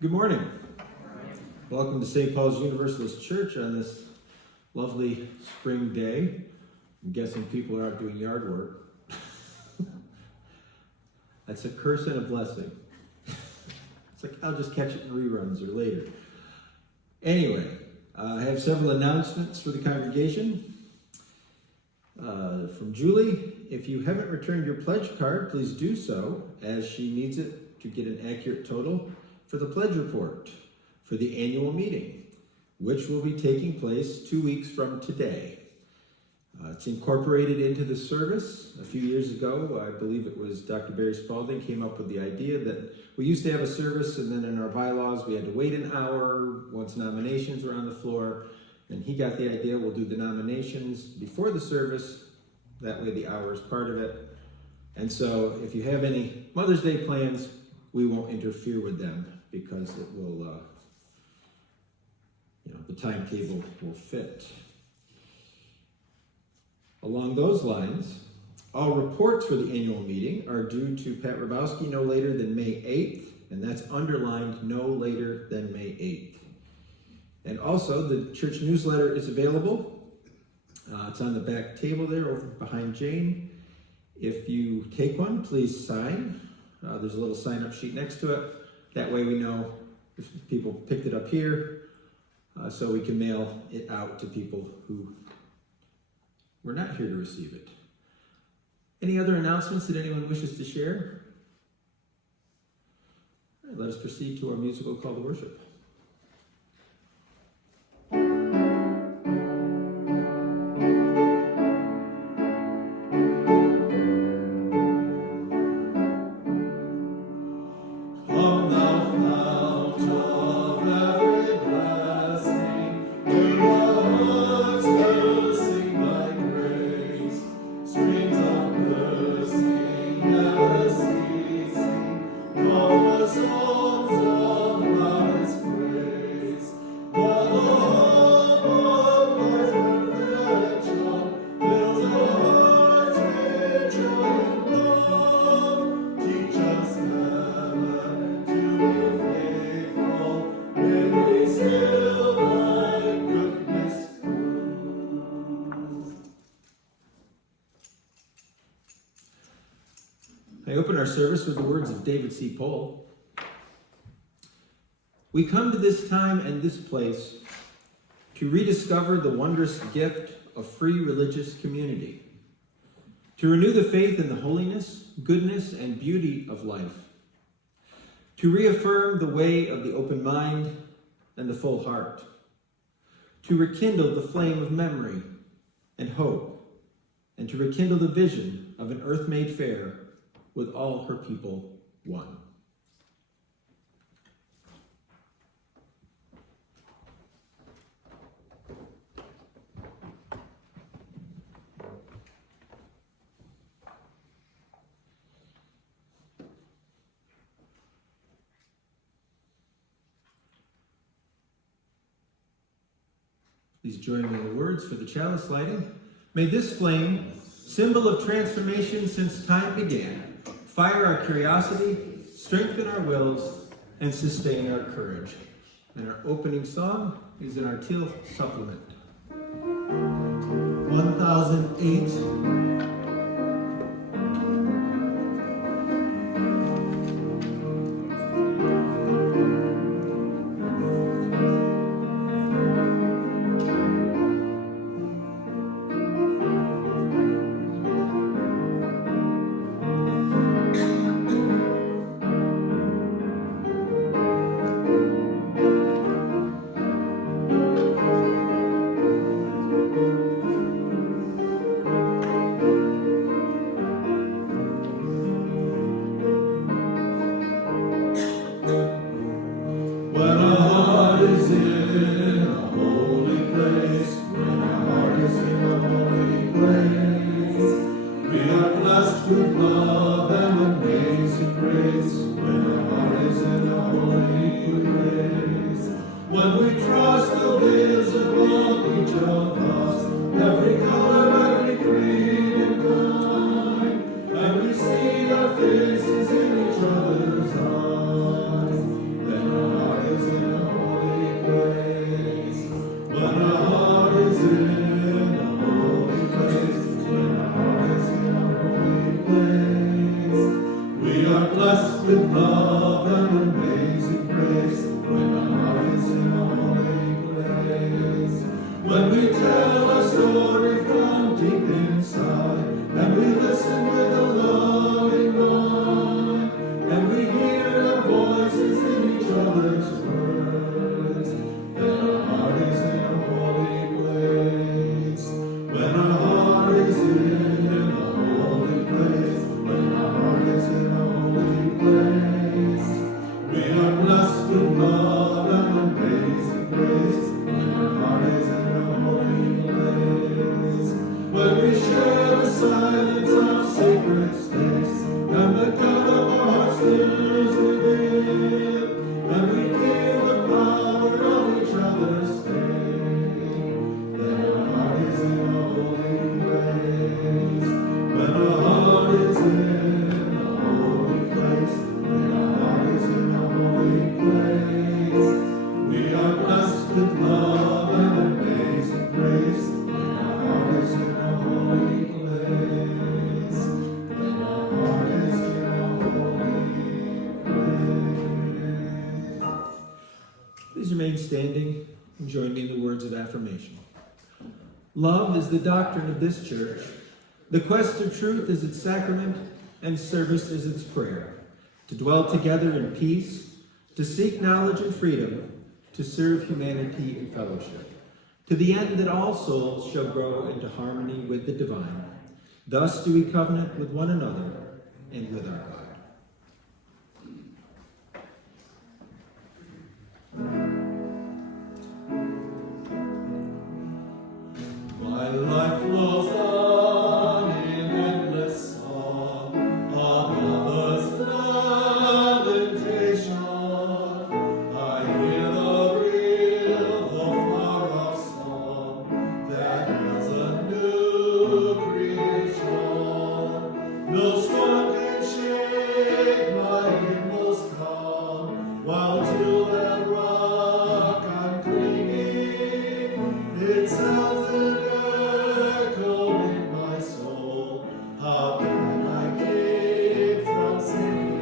Good morning. Welcome to St. Paul's Universalist Church on this lovely spring day. I'm guessing people are out doing yard work. That's a curse and a blessing. It's like, I'll just catch it in reruns or later. Anyway, I have several announcements for the congregation. From Julie, if you haven't returned your pledge card, please do so, as she needs it to get an accurate total for the pledge report for the annual meeting, which will be taking place 2 weeks from today. It's incorporated into the service. A few years ago, I believe it was Dr. Barry Spalding came up with the idea that we used to have a service, and then in our bylaws we had to wait an hour once nominations were on the floor, and he got the idea we'll do the nominations before the service. That way the hour is part of it. And so if you have any Mother's Day plans, we won't interfere with them because it will, the timetable will fit. Along those lines, all reports for the annual meeting are due to Pat Rabowski no later than May 8th, and that's underlined no later than May 8th. And also, the church newsletter is available. It's on the back table there over behind Jane. If you take one, please sign. There's a little sign-up sheet next to it. That way we know if people picked it up here, so we can mail it out to people who were not here to receive it. Any other announcements that anyone wishes to share? All right, let us proceed to our musical call to worship. I open our service with the words of David C. Pohl. We come to this time and this place to rediscover the wondrous gift of free religious community, to renew the faith in the holiness, goodness, and beauty of life, to reaffirm the way of the open mind and the full heart, to rekindle the flame of memory and hope, and to rekindle the vision of an earth made fair with all her people one. Please join me in the words for the chalice lighting. May this flame, symbol of transformation since time began, fire our curiosity, strengthen our wills, and sustain our courage. And our opening song is in our Teal supplement. 1008. Faces in each other's eyes, then our Spirit stays, and the God of our hearts stirs within, and we feel the power of each other's faith. Then our heart is in a holy place. When our heart is in a holy place, then our heart is in a holy place. We are blessed with love and amazing grace. When our heart is in a holy place. When our heart is in a holy place. Please remain standing and join me in the words of affirmation. Love is the doctrine of this church. The quest of truth is its sacrament, and service is its prayer. To dwell together in peace, to seek knowledge and freedom, to serve humanity in fellowship, to the end that all souls shall grow into harmony with the divine. Thus do we covenant with one another and with our God. My life flows on in endless song of mother's lamentation. I hear the rill of far-off song that has a new creation. No storm can shake my inmost calm, while to that rock I'm clinging. It sounds an echo in my soul. How can I keep from singing?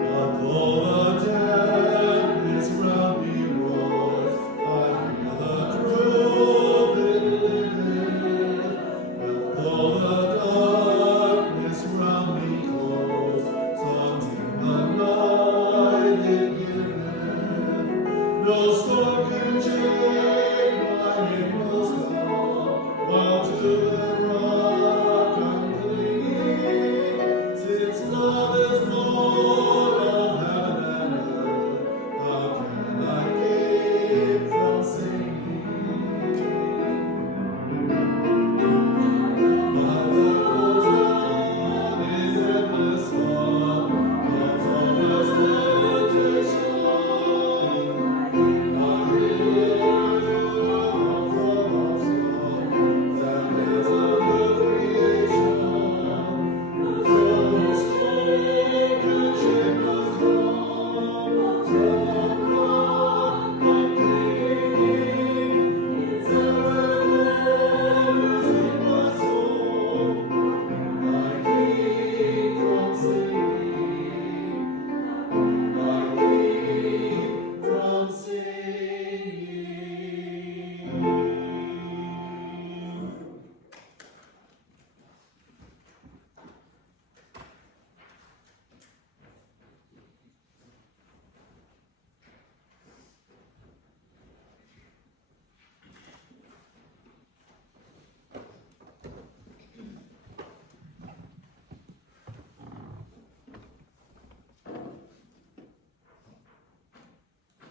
But though the darkness round me roars, I hear the truth it liveth. And though the darkness round me close, songs in the night it giveth. No storm can shake my inmost calm, while to the rock I'm clinging. Since love is Lord of heaven and earth, how can I keep from singing? My life goes on in endless song, of Thomas' meditation.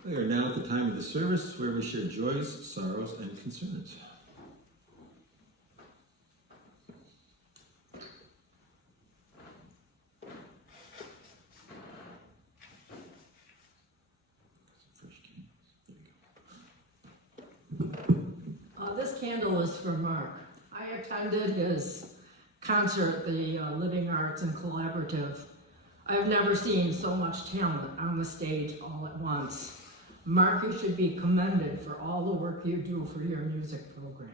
We are now at the time of the service where we share joys, sorrows, and concerns. This candle is for Mark. I attended his concert, the Living Arts and Collaborative. I've never seen so much talent on the stage all at once. Mark, you should be commended for all the work you do for your music program.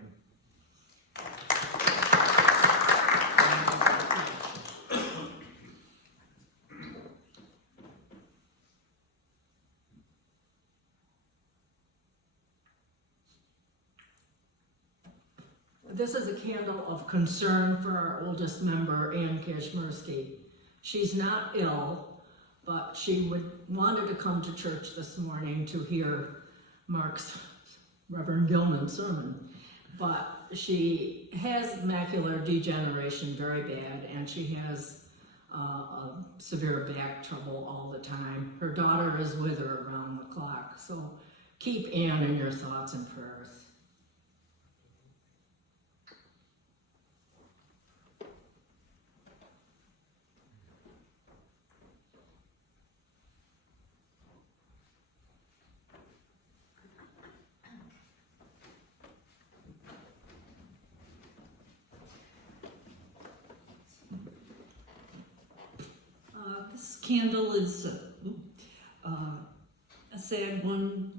This is a candle of concern for our oldest member, Ann Kashmirsky. She's not ill, but she wanted to come to church this morning to hear Mark's Reverend Gilman sermon. But she has macular degeneration very bad, and she has a severe back trouble all the time. Her daughter is with her around the clock, so keep Ann in your thoughts and prayers. This candle is a sad one.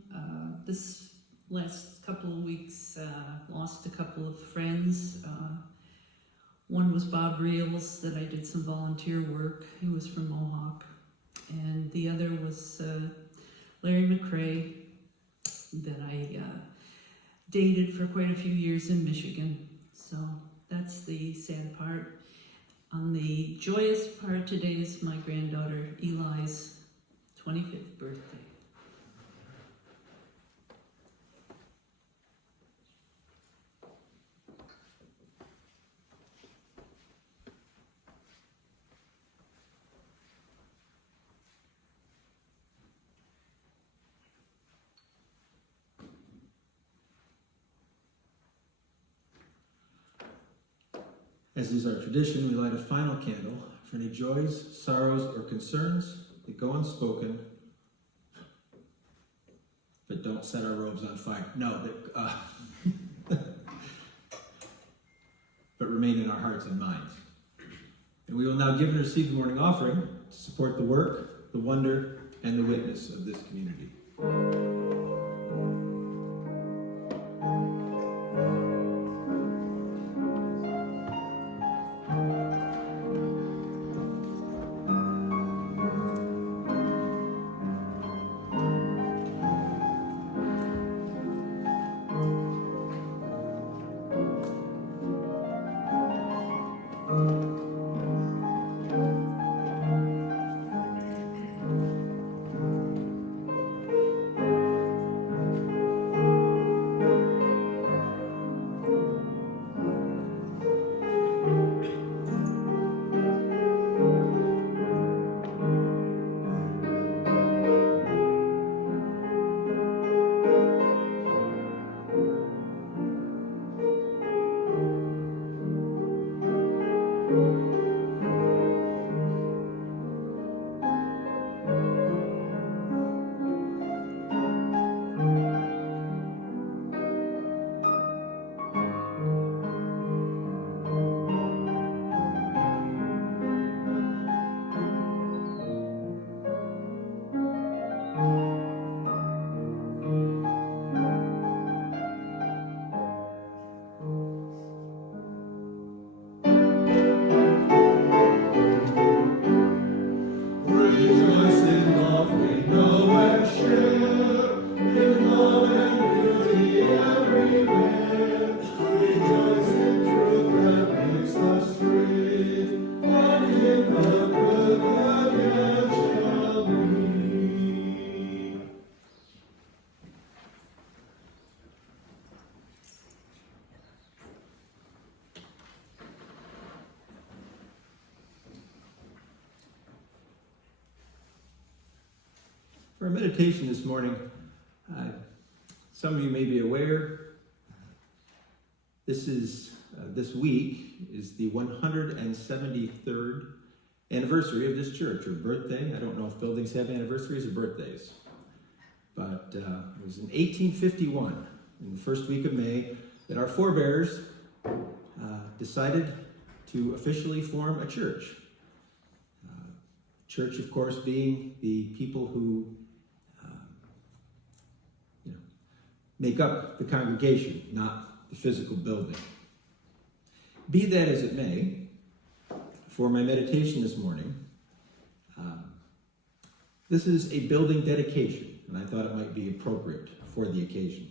This last couple of weeks, lost a couple of friends. One was Bob Reels, that I did some volunteer work. He was from Mohawk. And the other was Larry McCrae, that I dated for quite a few years in Michigan. So that's the sad part. On the joyous part, today is my granddaughter Eli's 25th birthday. As is our tradition, we light a final candle for any joys, sorrows, or concerns that go unspoken, but don't set our robes on fire. No, but remain in our hearts and minds. And we will now give and receive the morning offering to support the work, the wonder, and the witness of this community. For our meditation this morning, some of you may be aware, this week is the 173rd anniversary of this church, or birthday. I don't know if buildings have anniversaries or birthdays. But it was in 1851, in the first week of May, that our forebears decided to officially form a church. Church, of course, being the people who make up the congregation, not the physical building. Be that as it may, for my meditation this morning, this is a building dedication, and I thought it might be appropriate for the occasion.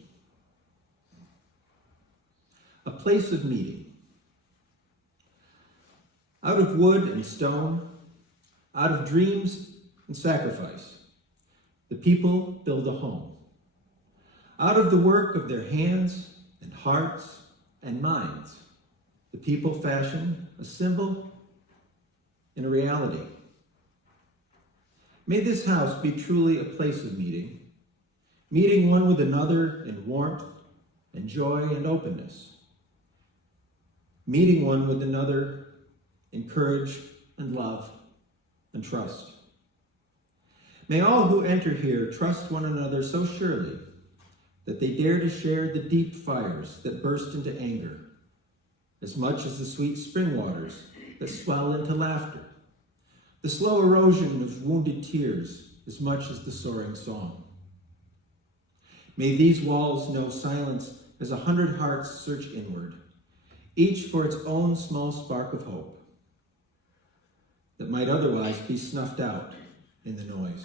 A place of meeting. Out of wood and stone, out of dreams and sacrifice, the people build a home. Out of the work of their hands and hearts and minds, the people fashion a symbol and a reality. May this house be truly a place of meeting, meeting one with another in warmth and joy and openness, meeting one with another in courage and love and trust. May all who enter here trust one another so surely that they dare to share the deep fires that burst into anger, as much as the sweet spring waters that swell into laughter, the slow erosion of wounded tears as much as the soaring song. May these walls know silence as 100 hearts search inward, each for its own small spark of hope that might otherwise be snuffed out in the noise.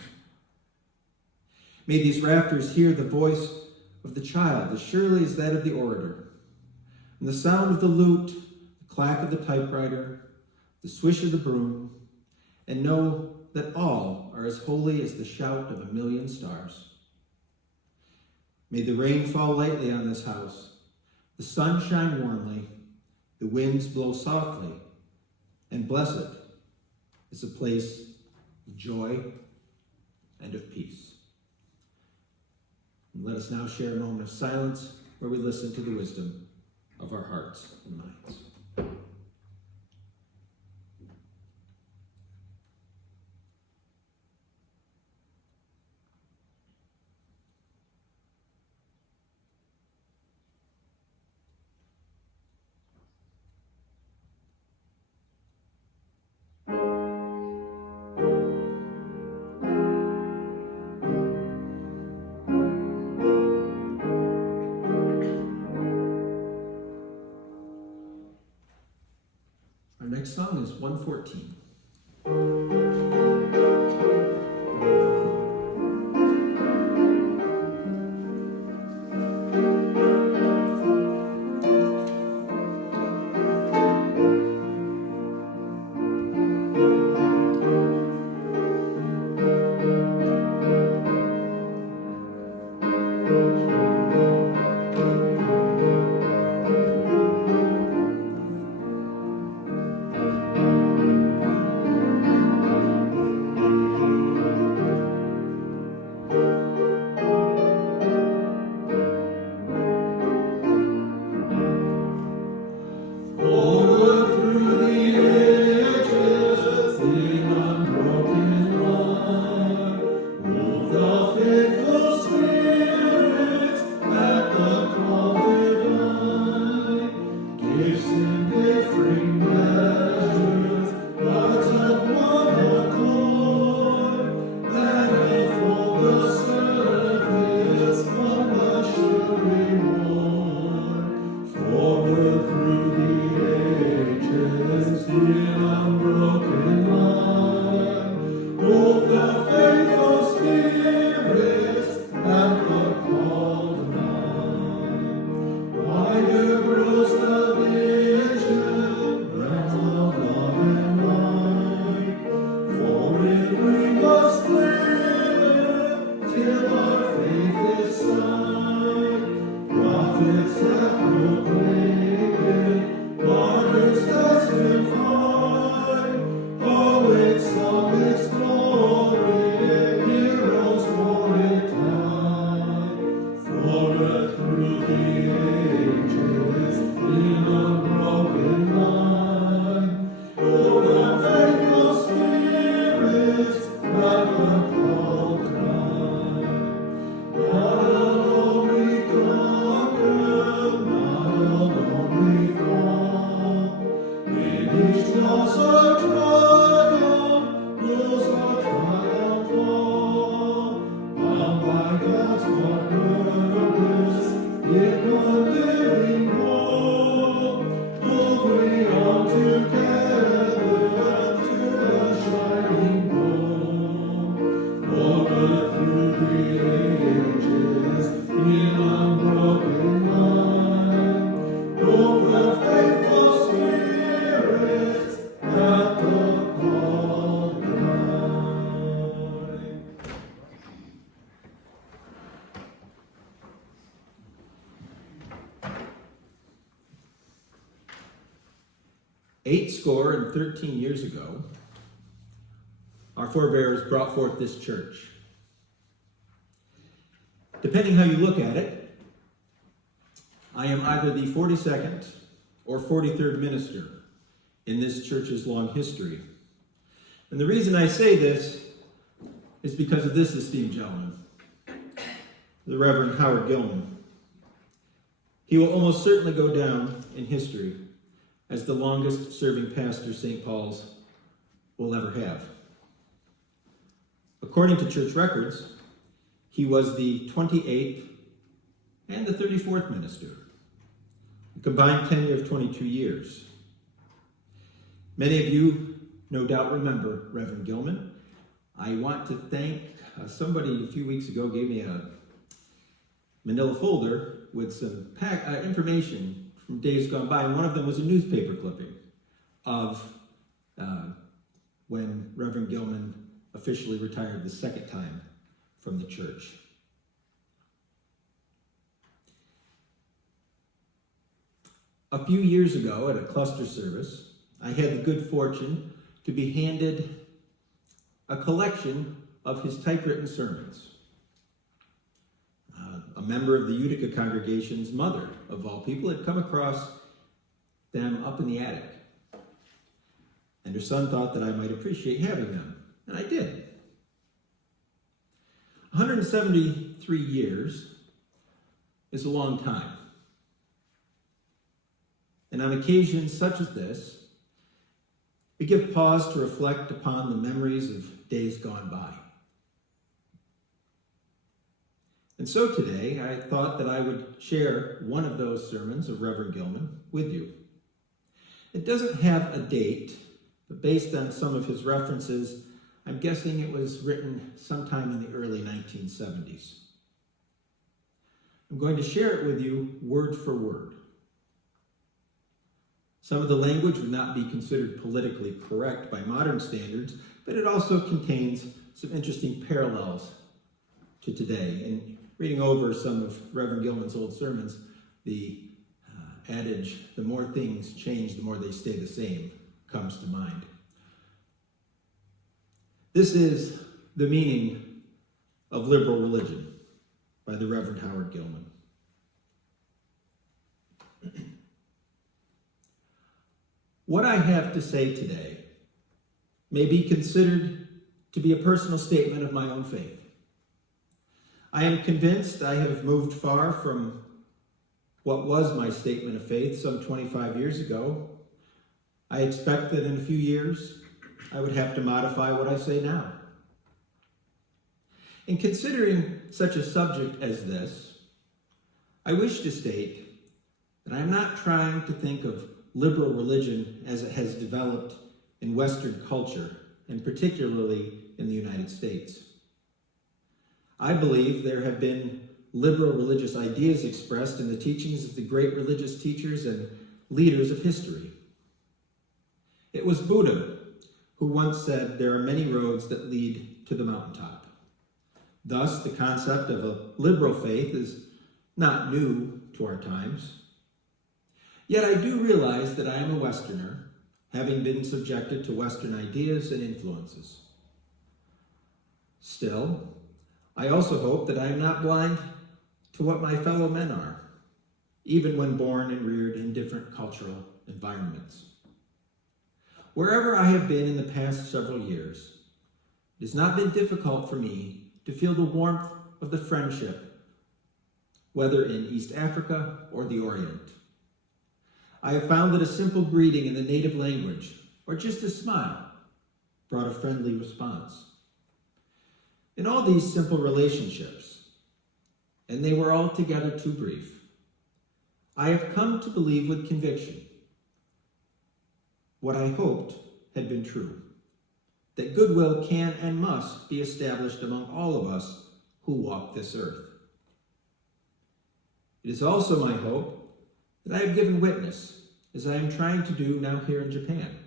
May these rafters hear the voice of the child as surely as that of the orator, and the sound of the lute, the clack of the typewriter, the swish of the broom, and know that all are as holy as the shout of 1,000,000 stars. May the rain fall lightly on this house, the sun shine warmly, the winds blow softly, and blessed is a place of joy and of peace. And let us now share a moment of silence where we listen to the wisdom of our hearts and minds. Our next song is 114. Eight score and 13 years ago, our forebears brought forth this church. Depending how you look at it, I am either the 42nd or 43rd minister in this church's long history. And the reason I say this is because of this esteemed gentleman, the Reverend Howard Gilman. He will almost certainly go down in history as the longest serving pastor St. Paul's will ever have. According to church records, he was the 28th and the 34th minister, a combined tenure of 22 years. Many of you no doubt remember Reverend Gilman. I want to thank somebody a few weeks ago gave me a manila folder with some information from days gone by, and one of them was a newspaper clipping of when Reverend Gilman officially retired the second time from the church. A few years ago at a cluster service, I had the good fortune to be handed a collection of his typewritten sermons. A member of the Utica congregation's mother, of all people, had come across them up in the attic. And her son thought that I might appreciate having them, and I did. 173 years is a long time. And on occasions such as this, we give pause to reflect upon the memories of days gone by. And so today, I thought that I would share one of those sermons of Reverend Gilman with you. It doesn't have a date, but based on some of his references, I'm guessing it was written sometime in the early 1970s. I'm going to share it with you word for word. Some of the language would not be considered politically correct by modern standards, but it also contains some interesting parallels to today. And reading over some of Reverend Gilman's old sermons, the adage, the more things change, the more they stay the same, comes to mind. This is The Meaning of Liberal Religion by the Reverend Howard Gilman. What I have to say today may be considered to be a personal statement of my own faith. I am convinced I have moved far from what was my statement of faith some 25 years ago. I expect that in a few years, I would have to modify what I say now. In considering such a subject as this, I wish to state that I am not trying to think of liberal religion as it has developed in Western culture, and particularly in the United States. I believe there have been liberal religious ideas expressed in the teachings of the great religious teachers and leaders of history. It was Buddha who once said, "There are many roads that lead to the mountaintop." Thus, the concept of a liberal faith is not new to our times. Yet I do realize that I am a Westerner, having been subjected to Western ideas and influences. Still, I also hope that I am not blind to what my fellow men are, even when born and reared in different cultural environments. Wherever I have been in the past several years, it has not been difficult for me to feel the warmth of the friendship, whether in East Africa or the Orient. I have found that a simple greeting in the native language, or just a smile, brought a friendly response. In all these simple relationships, and they were altogether too brief, I have come to believe with conviction what I hoped had been true, that goodwill can and must be established among all of us who walk this earth. It is also my hope that I have given witness, as I am trying to do now here in Japan,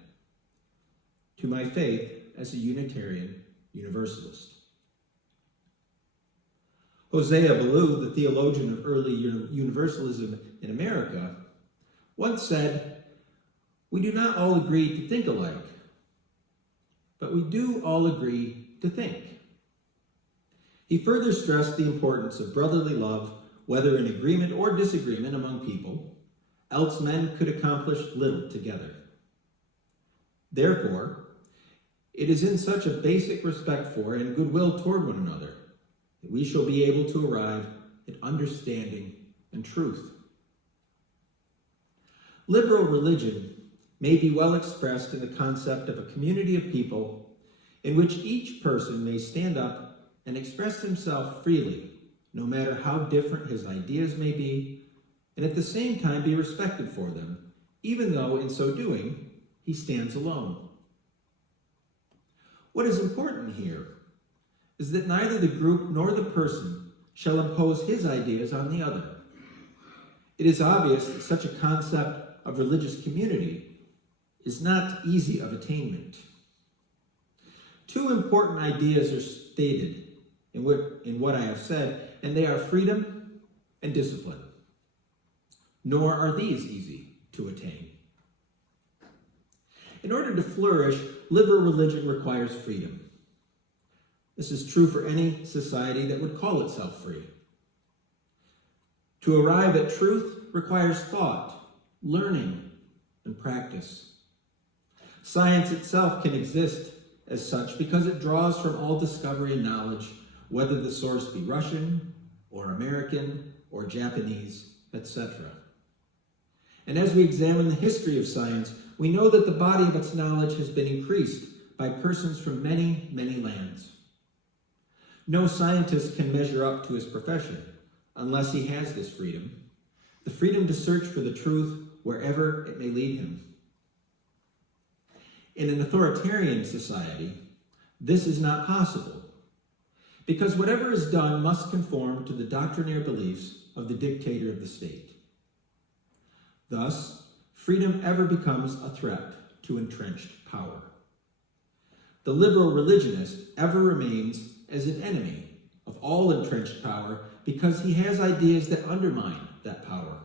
to my faith as a Unitarian Universalist. Hosea Ballou, the theologian of early Universalism in America, once said, "We do not all agree to think alike, but we do all agree to think." He further stressed the importance of brotherly love, whether in agreement or disagreement among people, else men could accomplish little together. Therefore, it is in such a basic respect for and goodwill toward one another that we shall be able to arrive at understanding and truth. Liberal religion may be well expressed in the concept of a community of people in which each person may stand up and express himself freely, no matter how different his ideas may be, and at the same time be respected for them, even though in so doing, he stands alone. What is important here is that neither the group nor the person shall impose his ideas on the other. It is obvious that such a concept of religious community is not easy of attainment. Two important ideas are stated in what I have said, and they are freedom and discipline. Nor are these easy to attain. In order to flourish, liberal religion requires freedom. This is true for any society that would call itself free. To arrive at truth requires thought, learning, and practice. Science itself can exist as such because it draws from all discovery and knowledge, whether the source be Russian or American or Japanese, etc. And as we examine the history of science, we know that the body of its knowledge has been increased by persons from many, many lands. No scientist can measure up to his profession unless he has this freedom, the freedom to search for the truth wherever it may lead him. In an authoritarian society, this is not possible, because whatever is done must conform to the doctrinaire beliefs of the dictator of the state. Thus, freedom ever becomes a threat to entrenched power. The liberal religionist ever remains as an enemy of all entrenched power because he has ideas that undermine that power.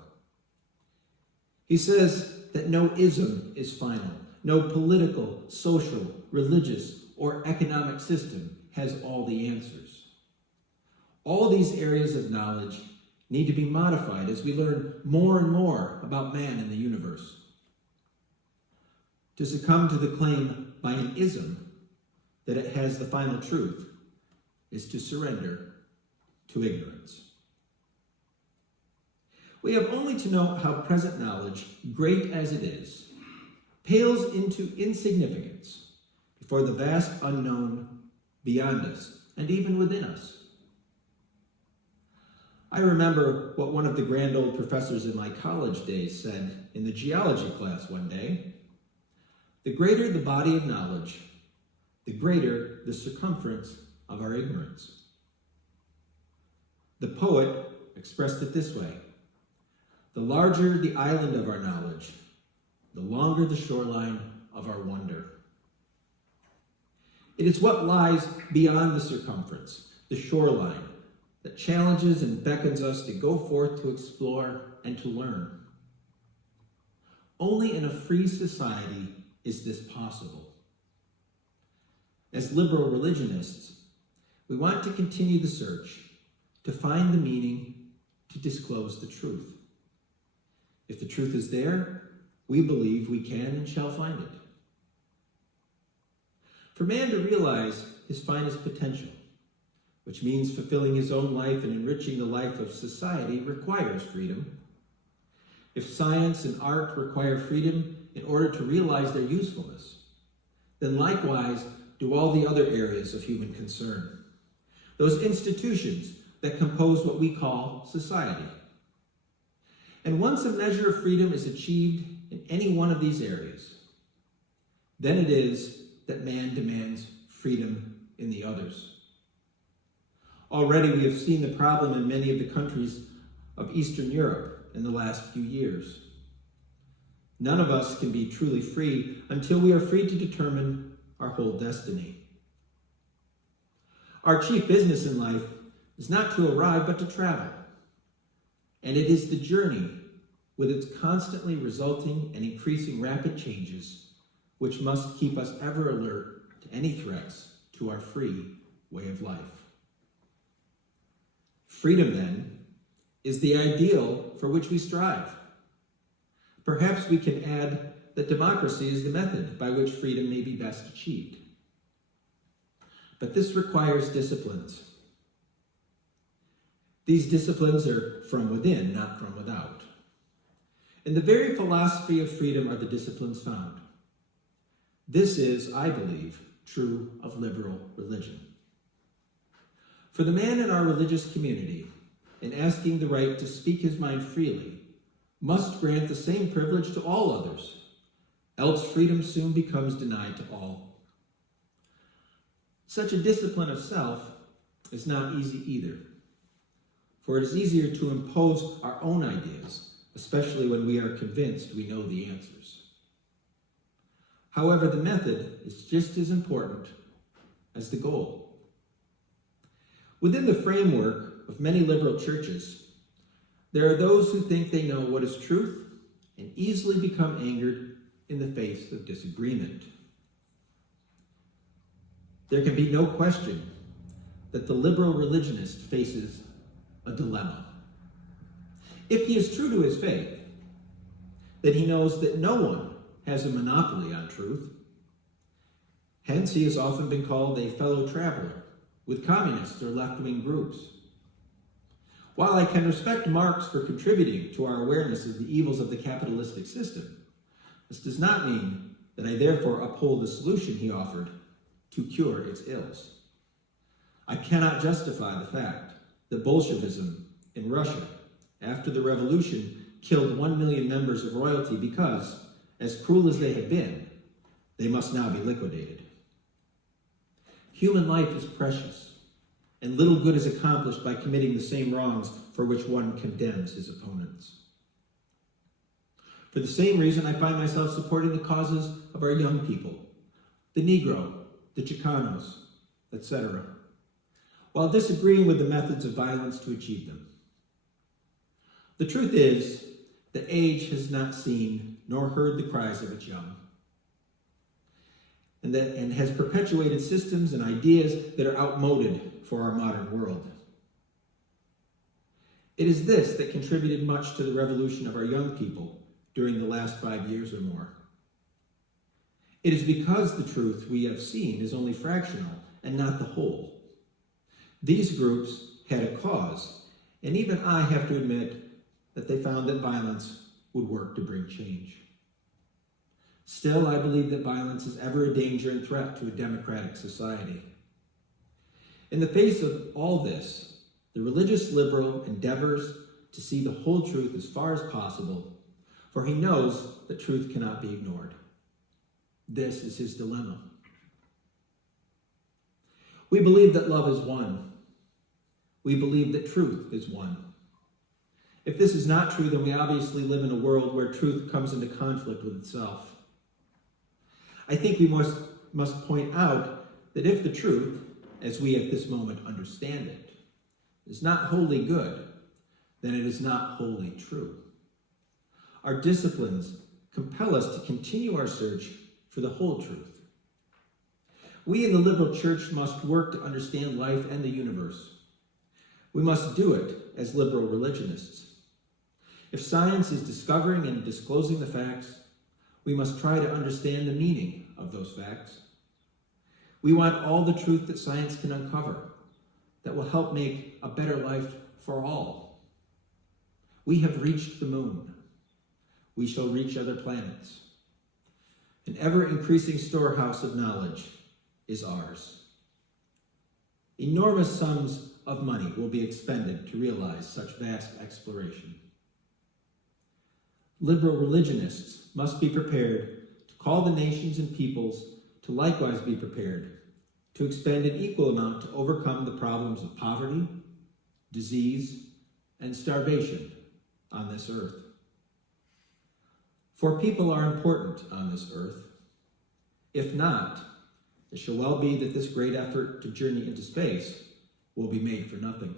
He says that no ism is final. No political, social, religious, or economic system has all the answers. All these areas of knowledge need to be modified as we learn more and more about man and the universe. To succumb to the claim by an ism that it has the final truth is to surrender to ignorance. We have only to note how present knowledge, great as it is, pales into insignificance before the vast unknown beyond us and even within us. I remember what one of the grand old professors in my college days said in the geology class one day: the greater the body of knowledge, the greater the circumference of our ignorance. The poet expressed it this way: the larger the island of our knowledge, the longer the shoreline of our wonder. It is what lies beyond the circumference, the shoreline, that challenges and beckons us to go forth to explore and to learn. Only in a free society is this possible. As liberal religionists, we want to continue the search, to find the meaning, to disclose the truth. If the truth is there, we believe we can and shall find it. For man to realize his finest potential, which means fulfilling his own life and enriching the life of society, requires freedom. If science and art require freedom in order to realize their usefulness, then likewise do all the other areas of human concern, those institutions that compose what we call society. And once a measure of freedom is achieved in any one of these areas, then it is that man demands freedom in the others. Already we have seen the problem in many of the countries of Eastern Europe in the last few years. None of us can be truly free until we are free to determine our whole destiny. Our chief business in life is not to arrive, but to travel. And it is the journey, with its constantly resulting and increasing rapid changes, which must keep us ever alert to any threats to our free way of life. Freedom, then, is the ideal for which we strive. Perhaps we can add that democracy is the method by which freedom may be best achieved. But this requires disciplines. These disciplines are from within, not from without. In the very philosophy of freedom are the disciplines found. This is, I believe, true of liberal religion. For the man in our religious community, in asking the right to speak his mind freely, must grant the same privilege to all others, else freedom soon becomes denied to all. Such a discipline of self is not easy either, for it is easier to impose our own ideas, especially when we are convinced we know the answers. However, the method is just as important as the goal. Within the framework of many liberal churches, there are those who think they know what is truth and easily become angered in the face of disagreement. There can be no question that the liberal religionist faces a dilemma. If he is true to his faith, then he knows that no one has a monopoly on truth. Hence, he has often been called a fellow traveler with communists or left-wing groups. While I can respect Marx for contributing to our awareness of the evils of the capitalistic system, this does not mean that I therefore uphold the solution he offered to cure its ills. I cannot justify the fact that Bolshevism in Russia, after the revolution, killed 1 million members of royalty because, as cruel as they have been, they must now be liquidated. Human life is precious, and little good is accomplished by committing the same wrongs for which one condemns his opponents. For the same reason, I find myself supporting the causes of our young people, the Negro, the Chicanos, etc., while disagreeing with the methods of violence to achieve them. The truth is that age has not seen nor heard the cries of its young, and has perpetuated systems and ideas that are outmoded for our modern world. It is this that contributed much to the revolution of our young people during the last 5 years or more. It is because the truth we have seen is only fractional and not the whole. These groups had a cause, and even I have to admit that they found that violence would work to bring change. Still, I believe that violence is ever a danger and threat to a democratic society. In the face of all this, the religious liberal endeavors to see the whole truth as far as possible, for he knows that truth cannot be ignored. This is his dilemma. We believe that love is one. We believe that truth is one. If this is not true, then we obviously live in a world where truth comes into conflict with itself. I think we must point out that if the truth, as we at this moment understand it, is not wholly good, then it is not wholly true. Our disciplines compel us to continue our search for the whole truth. We in the liberal church must work to understand life and the universe. We must do it as liberal religionists. If science is discovering and disclosing the facts, we must try to understand the meaning of those facts. We want all the truth that science can uncover that will help make a better life for all. We have reached the moon. We shall reach other planets. An ever-increasing storehouse of knowledge is ours. Enormous sums of money will be expended to realize such vast exploration. Liberal religionists must be prepared to call the nations and peoples to likewise be prepared to expend an equal amount to overcome the problems of poverty, disease, and starvation on this earth. For people are important on this earth. If not, it shall well be that this great effort to journey into space will be made for nothing.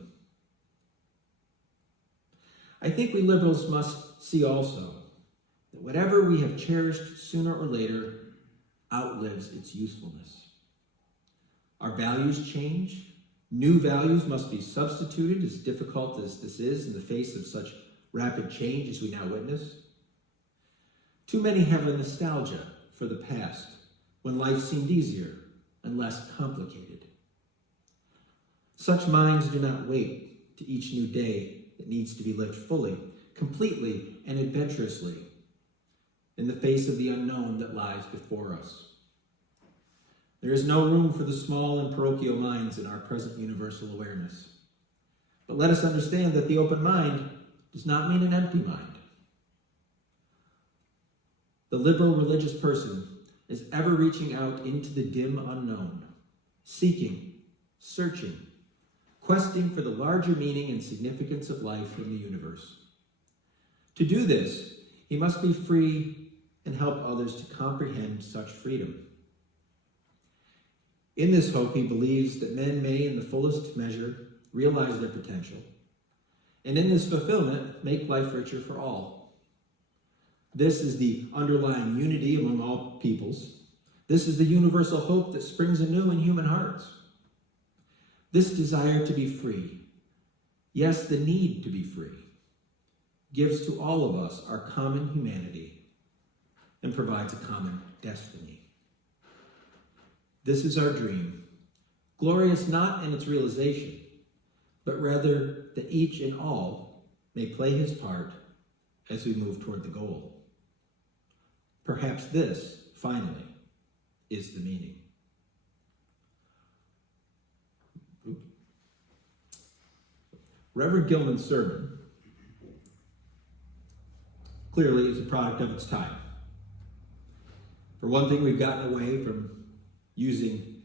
I think we liberals must see also that whatever we have cherished sooner or later outlives its usefulness. Our values change. New values must be substituted, as difficult as this is in the face of such rapid change as we now witness. Too many have a nostalgia for the past, when life seemed easier and less complicated. Such minds do not wait to each new day that needs to be lived fully, completely, and adventurously in the face of the unknown that lies before us. There is no room for the small and parochial minds in our present universal awareness. But let us understand that the open mind does not mean an empty mind. The liberal religious person is ever reaching out into the dim unknown, seeking, searching, questing for the larger meaning and significance of life in the universe. To do this, he must be free and help others to comprehend such freedom. In this hope, he believes that men may, in the fullest measure, realize their potential, and in this fulfillment, make life richer for all. This is the underlying unity among all peoples. This is the universal hope that springs anew in human hearts. This desire to be free, yes, the need to be free, gives to all of us our common humanity and provides a common destiny. This is our dream, glorious not in its realization, but rather that each and all may play his part as we move toward the goal. Perhaps this, finally, is the meaning. Reverend Gilman's sermon clearly is a product of its time. For one thing, we've gotten away from using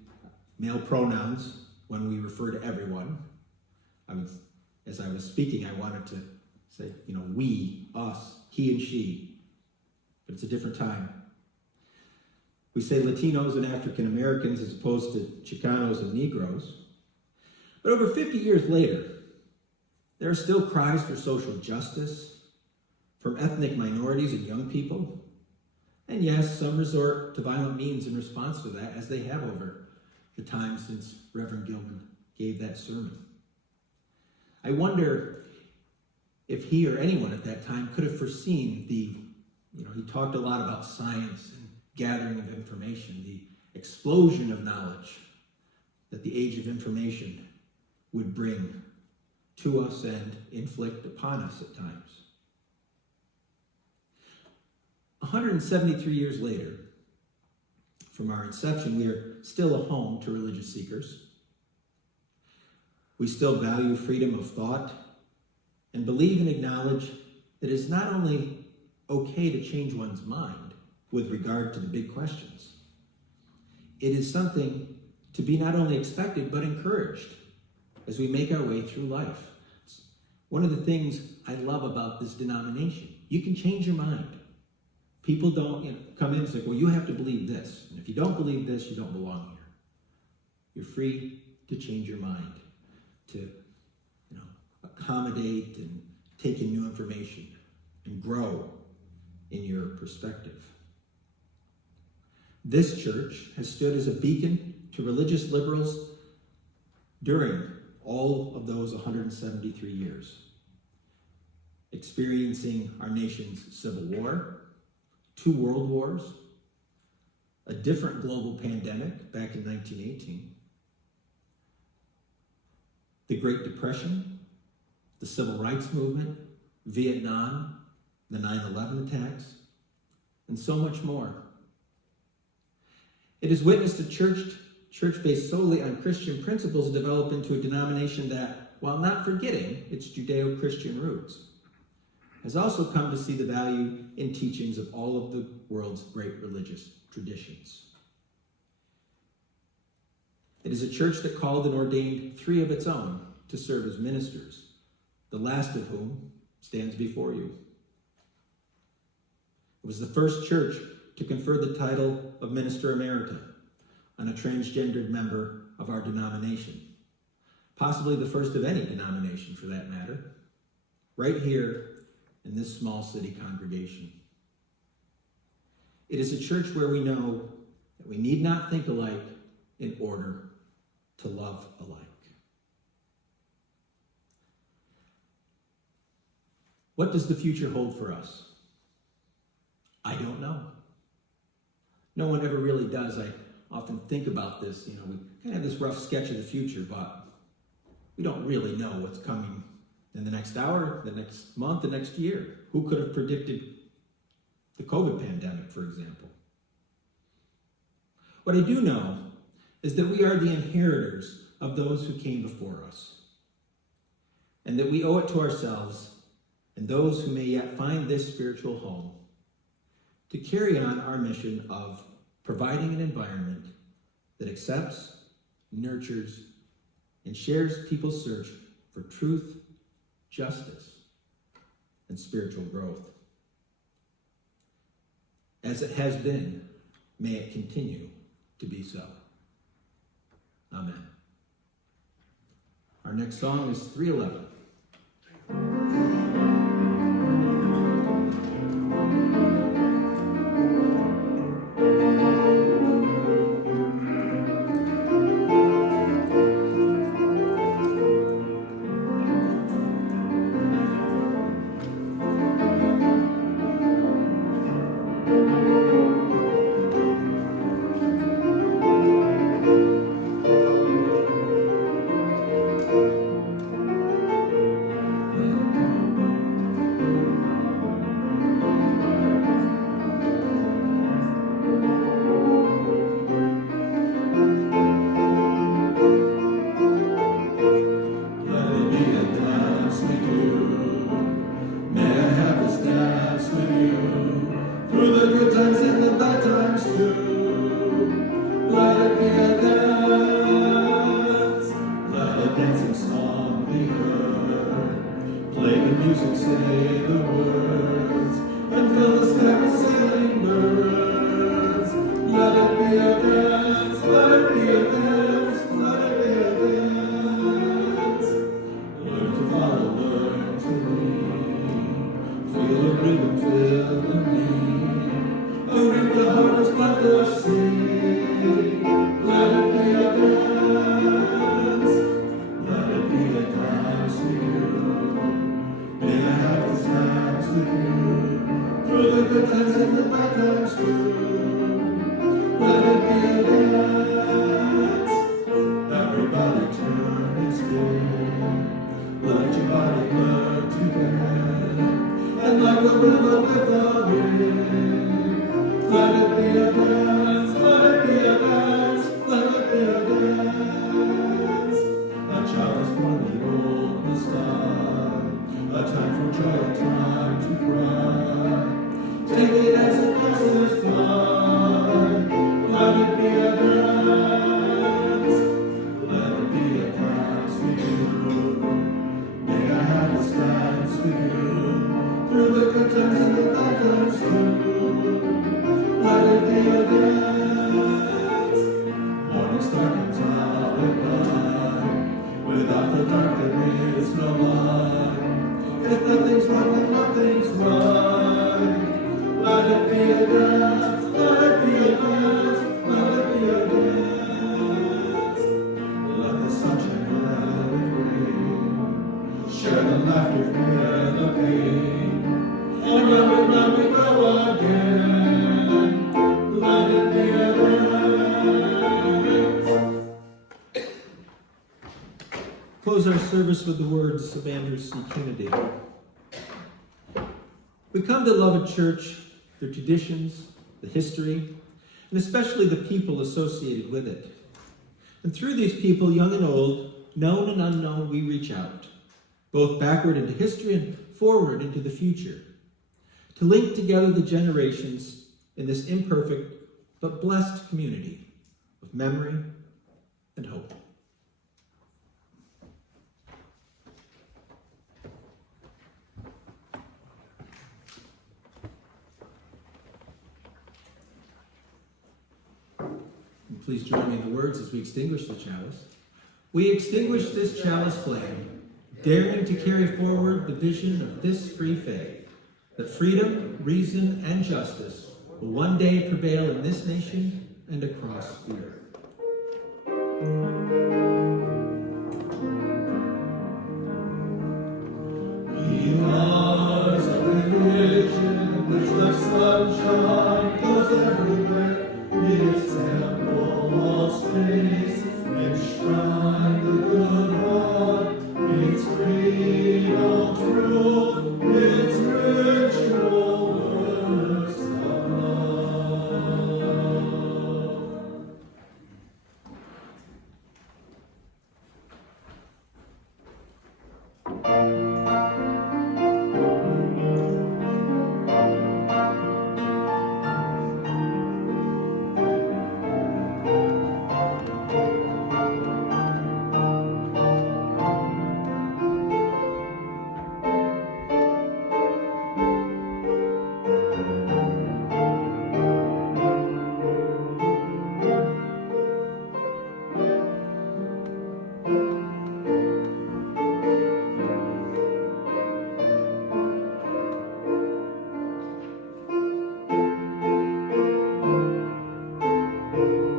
male pronouns when we refer to everyone. As I was speaking, I wanted to say, we, us, he and she, but it's a different time. We say Latinos and African Americans as opposed to Chicanos and Negroes. But over 50 years later, there are still cries for social justice from ethnic minorities and young people. And yes, some resort to violent means in response to that, as they have over the time since Reverend Gilman gave that sermon. I wonder if he or anyone at that time could have foreseen he talked a lot about science and gathering of information, the explosion of knowledge that the age of information would bring to us and inflict upon us at times. 173 years later, from our inception, we are still a home to religious seekers. We still value freedom of thought and believe and acknowledge that it is not only okay to change one's mind with regard to the big questions. It is something to be not only expected, but encouraged as we make our way through life. One of the things I love about this denomination, you can change your mind. People don't come in and say, well, you have to believe this. And if you don't believe this, you don't belong here. You're free to change your mind, to accommodate and take in new information and grow in your perspective. This church has stood as a beacon to religious liberals during all of those 173 years, experiencing our nation's civil war, 2 world wars, a different global pandemic back in 1918, the Great Depression, the Civil Rights Movement, Vietnam, the 9/11 attacks, and so much more. It has witnessed a church based solely on Christian principles develop into a denomination that, while not forgetting its Judeo-Christian roots, has also come to see the value in teachings of all of the world's great religious traditions. It is a church that called and ordained 3 of its own to serve as ministers, the last of whom stands before you. It was the first church to confer the title of Minister Emerita on a transgendered member of our denomination, possibly the first of any denomination for that matter, right here in this small city congregation. It is a church where we know that we need not think alike in order to love alike. What does the future hold for us? I don't know. No one ever really does. I often think about this. We kind of have this rough sketch of the future, but we don't really know what's coming in the next hour, the next month, the next year. Who could have predicted the COVID pandemic, for example? What I do know is that we are the inheritors of those who came before us, and that we owe it to ourselves and those who may yet find this spiritual home to carry on our mission of providing an environment that accepts, nurtures, and shares people's search for truth, justice, and spiritual growth. As it has been, may it continue to be so. Amen. Our next song is 311. Close our service with the words of Andrew C. Kennedy. We come to love a church, their traditions, the history, and especially the people associated with it. And through these people, young and old, known and unknown, we reach out, both backward into history and forward into the future, to link together the generations in this imperfect but blessed community of memory and hope. Please join me in the words as we extinguish the chalice. We extinguish this chalice flame, daring to carry forward the vision of this free faith, that freedom, reason, and justice will one day prevail in this nation and across the earth. He loves a religion which like sunshine goes everywhere. Its temple walls face, enshrine the good heart, its creed all truth, its ritual works of love. Amen.